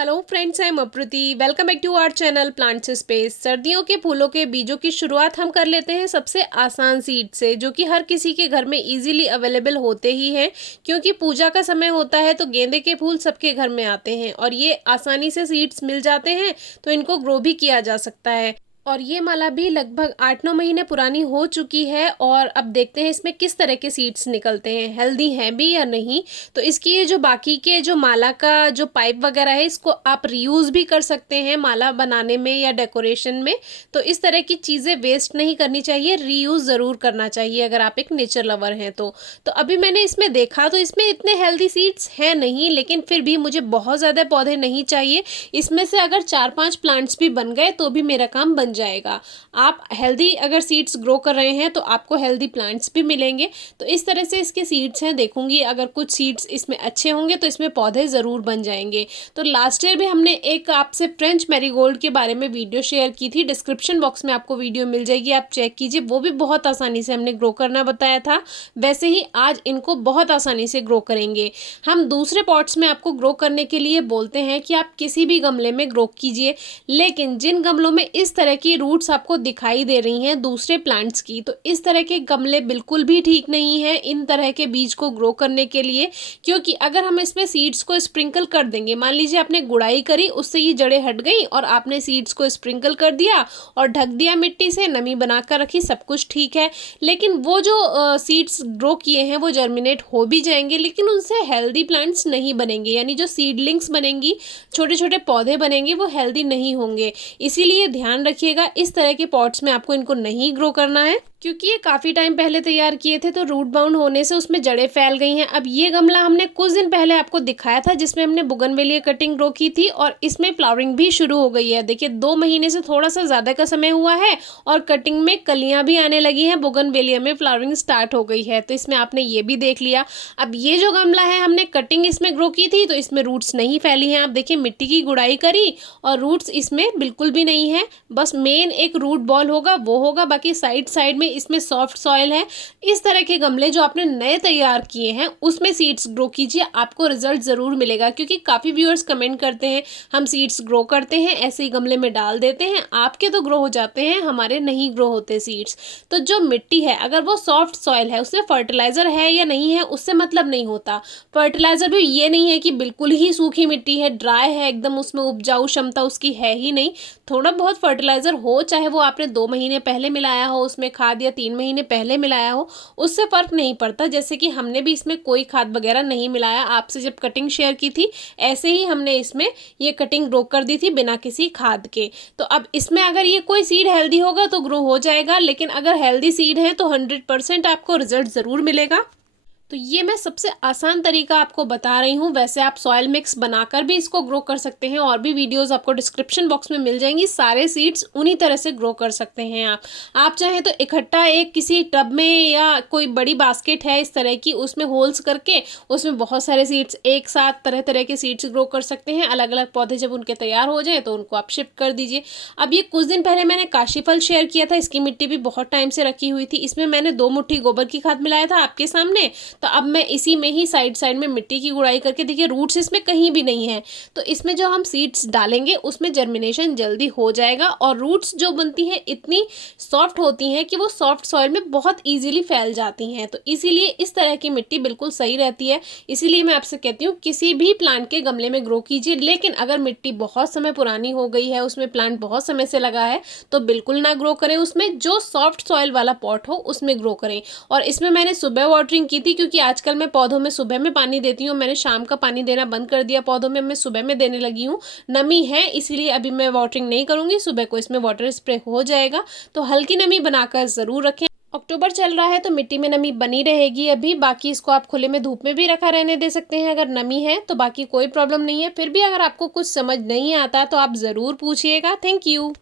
Hello friends, I am Apruti. Welcome back to our channel Plants Space. सर्दियों के फूलों के बीजों की शुरुआत हम कर लेते हैं सबसे आसान सीड से, जो कि हर किसी के घर में इजीली अवेलेबल होते ही हैं। क्योंकि पूजा का समय होता है तो गेंदे के फूल सबके घर में आते हैं और ये आसानी से सीड्स मिल जाते हैं, तो इनको ग्रो भी किया जा सकता है। और ये माला भी लगभग 8-9 महीने पुरानी हो चुकी है और अब देखते हैं इसमें किस तरह के सीड्स निकलते हैं, हेल्दी हैं भी या नहीं। तो इसकी ये जो बाकी के जो माला का जो पाइप वगैरह है, इसको आप रीयूज़ भी कर सकते हैं माला बनाने में या डेकोरेशन में। तो इस तरह की चीज़ें वेस्ट नहीं करनी चाहिए, रीयूज़ ज़रूर करना चाहिए अगर आप एक नेचर लवर हैं तो अभी मैंने इसमें देखा तो इसमें इतने हेल्दी सीड्स हैं नहीं, लेकिन फिर भी मुझे बहुत ज़्यादा पौधे नहीं चाहिए। इसमें से अगर 4-5 प्लांट्स भी बन गए तो भी मेरा काम बन जाएगा। आप हेल्दी अगर सीड्स ग्रो कर रहे हैं तो आपको हेल्दी प्लांट्स भी मिलेंगे। तो इस तरह से इसके सीड्स हैं, देखूंगी अगर कुछ सीड्स इसमें अच्छे होंगे तो इसमें पौधे ज़रूर बन जाएंगे। तो लास्ट ईयर भी हमने एक आपसे फ्रेंच मैरीगोल्ड के बारे में वीडियो शेयर की थी, डिस्क्रिप्शन बॉक्स में आपको वीडियो मिल जाएगी, आप चेक कीजिए। वो भी बहुत आसानी से हमने ग्रो करना बताया था। वैसे ही आज इनको बहुत आसानी से ग्रो करेंगे। हम दूसरे पॉट्स में आपको ग्रो करने के लिए बोलते हैं कि आप किसी भी गमले में ग्रो कीजिए, लेकिन जिन गमलों में इस तरह की रूट्स आपको दिखाई दे रही हैं दूसरे प्लांट्स की, तो इस तरह के गमले बिल्कुल भी ठीक नहीं है इन तरह के बीज को ग्रो करने के लिए। क्योंकि अगर हम इसमें सीड्स को स्प्रिंकल कर देंगे, मान लीजिए आपने गुड़ाई करी, उससे ये जड़ें हट गई और आपने सीड्स को स्प्रिंकल कर दिया और ढक दिया मिट्टी से, नमी बनाकर रखी, सब कुछ ठीक है। लेकिन वो जो सीड्स ग्रो किए हैं वो जर्मिनेट हो भी जाएंगे, लेकिन उनसे हेल्दी प्लांट्स नहीं बनेंगे, यानी जो सीडलिंग्स बनेंगी, छोटे छोटे पौधे बनेंगे, वो हेल्दी नहीं होंगे। इसीलिए ध्यान रखिएगा, इस तरह के पॉट्स में आपको इनको नहीं ग्रो करना है। क्योंकि ये काफ़ी टाइम पहले तैयार किए थे तो रूट बाउंड होने से उसमें जड़ें फैल गई हैं। अब ये गमला हमने कुछ दिन पहले आपको दिखाया था जिसमें हमने बुगनवेलिया कटिंग ग्रो की थी और इसमें फ्लावरिंग भी शुरू हो गई है। देखिए 2 महीने से थोड़ा सा ज़्यादा का समय हुआ है और कटिंग में कलियाँ भी आने लगी हैं, बुगनवेलिया में फ्लावरिंग स्टार्ट हो गई है। तो इसमें आपने ये भी देख लिया। अब ये जो गमला है हमने कटिंग इसमें ग्रो की थी तो इसमें रूट्स नहीं फैली हैं। आप देखिए मिट्टी की गुड़ाई करी और रूट्स इसमें बिल्कुल भी नहीं है। बस मेन एक रूट बॉल होगा वो होगा, बाकी साइड साइड में इसमें सॉफ्ट सॉइल है। इस तरह के गमले जो आपने नए तैयार किए हैं उसमें सीड्स ग्रो कीजिए, आपको रिजल्ट ज़रूर मिलेगा। क्योंकि काफ़ी व्यूअर्स कमेंट करते हैं हम सीड्स ग्रो करते हैं ऐसे ही गमले में डाल देते हैं, आपके तो ग्रो हो जाते हैं, हमारे नहीं ग्रो होते सीड्स। तो जो मिट्टी है अगर वो सॉफ्ट सॉइल है, उसमें फर्टिलाइज़र है या नहीं है उससे मतलब नहीं होता। फर्टिलाइज़र भी ये नहीं है कि बिल्कुल ही सूखी मिट्टी है, ड्राई है एकदम, उसमें उपजाऊ क्षमता उसकी है ही नहीं। थोड़ा बहुत फर्टिलाइज़र हो, चाहे वो आपने 2 महीने पहले मिलाया हो उसमें खाद या 3 महीने पहले मिलाया हो, उससे फ़र्क नहीं पड़ता। जैसे कि हमने भी इसमें कोई खाद वगैरह नहीं मिलाया, आपसे जब कटिंग शेयर की थी ऐसे ही हमने इसमें ये कटिंग ग्रो कर दी थी बिना किसी खाद के। तो अब इसमें अगर ये कोई सीड हेल्दी होगा तो ग्रो हो जाएगा, लेकिन अगर हेल्दी सीड है तो 100% आपको रिजल्ट ज़रूर मिलेगा। तो ये मैं सबसे आसान तरीका आपको बता रही हूँ। वैसे आप सॉइल मिक्स बनाकर भी इसको ग्रो कर सकते हैं, और भी वीडियोस आपको डिस्क्रिप्शन बॉक्स में मिल जाएंगी, सारे सीड्स उन्हीं तरह से ग्रो कर सकते हैं। आप चाहें तो इकट्ठा एक किसी टब में या कोई बड़ी बास्केट है इस तरह की, उसमें होल्स करके उसमें बहुत सारे सीड्स एक साथ तरह तरह के सीड्स ग्रो कर सकते हैं। अलग अलग पौधे जब उनके तैयार हो जाए तो उनको आप शिफ्ट कर दीजिए। अब ये कुछ दिन पहले मैंने काशी फल शेयर किया था, इसकी मिट्टी भी बहुत टाइम से रखी हुई थी, इसमें मैंने 2 मुट्ठी गोबर की खाद मिलाया था आपके सामने। तो अब मैं इसी में ही साइड साइड में मिट्टी की गुड़ाई करके, देखिए रूट्स इसमें कहीं भी नहीं है, तो इसमें जो हम सीड्स डालेंगे उसमें जर्मिनेशन जल्दी हो जाएगा। और रूट्स जो बनती हैं इतनी सॉफ्ट होती हैं कि वो सॉफ्ट सॉइल में बहुत इजीली फैल जाती हैं। तो इसीलिए इस तरह की मिट्टी बिल्कुल सही रहती है। इसीलिए मैं आपसे कहती हूँ किसी भी प्लांट के गमले में ग्रो कीजिए, लेकिन अगर मिट्टी बहुत समय पुरानी हो गई है, उसमें प्लांट बहुत समय से लगा है, तो बिल्कुल ना ग्रो करें उसमें। जो सॉफ्ट सॉइल वाला पॉट हो उसमें ग्रो करें। और इसमें मैंने सुबह वाटरिंग की थी, क्योंकि आजकल मैं पौधों में सुबह में पानी देती हूँ, मैंने शाम का पानी देना बंद कर दिया पौधों में, मैं सुबह में देने लगी हूँ। नमी है इसीलिए अभी मैं वाटरिंग नहीं करूँगी, सुबह को इसमें वाटर स्प्रे हो जाएगा। तो हल्की नमी बनाकर ज़रूर रखें। अक्टूबर चल रहा है तो मिट्टी में नमी बनी रहेगी अभी, बाकी इसको आप खुले में धूप में भी रखा रहने दे सकते हैं अगर नमी है तो, बाकी कोई प्रॉब्लम नहीं है। फिर भी अगर आपको कुछ समझ नहीं आता तो आप ज़रूर पूछिएगा। Thank you.